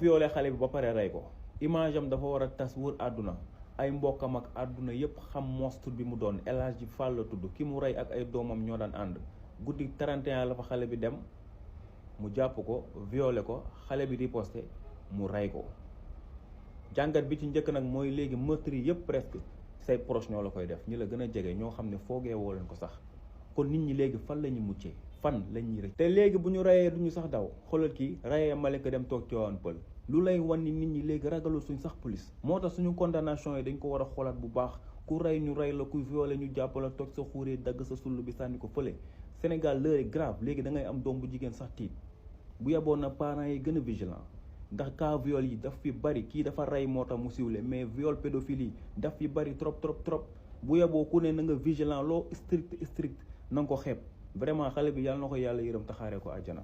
violé xale bi ba pare rey ko image am dafa war a tas wër àdduna ay mbokkam ak àdduna yépp xam monstre bi mu doon El Hadji Fall la tudd ki mu rey ak ay doomam ñoo daan ànd guddi 31 la fa xale bi dem mu jàpp ko violé ko xale bi riposté mu rey ko jàngat bi ci njëkk nag mooy léegi meurtre yi yépp presque say proche ñoo la koy def ñi la gën a jege ñoo xam ne foogee woo leen ko sax kon nit ñi léegi fan la ñu muccee fan la ñuy rëcc te léegi bu ñu reyee du ñu sax daw xoolal kii reyee Malika dem toog Tivaouane Peulh lu lay wan ni nit ñi léegi ragalul suñ sax police moo tax suñu condamnation yi dañ ko war a xoolaat bu baax ku rey ñu rey la ku violé ñu jàpp la toog sa xuuree dagg sa sull bi sànni ko fële Sénégal l'heure est grave léegi da ngay am doom bu jigéen sax tiit bu yeboon na parents yi gën a vigilant ndax cas viol yi daf fi bari kii dafa rey moo tax mu siwle mais viol pédophilie yi daf fi bari trop bu yeboo ku ne na nga vigilant loo strict na nga ko xeeb vraiment xale bi yàlla na ko yàlla yërëm taxaaree ko àjjana